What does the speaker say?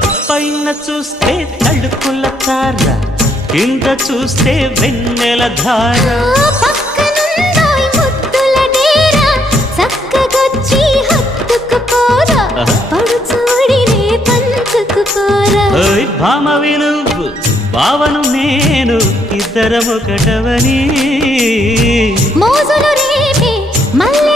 పైన చూస్తే తడుకుల తార, కింద చూస్తే వెన్నెల ధార. పక్కనుందోయ్ ముద్దుల డేరా, చక్కగొచ్చి హత్తుకుపోరా, పడు చూడినే పంచుకుపోరా. భామ విలువు భావను నేను, ఇద్దరమొకటవని మోజులు రేపే మల్లె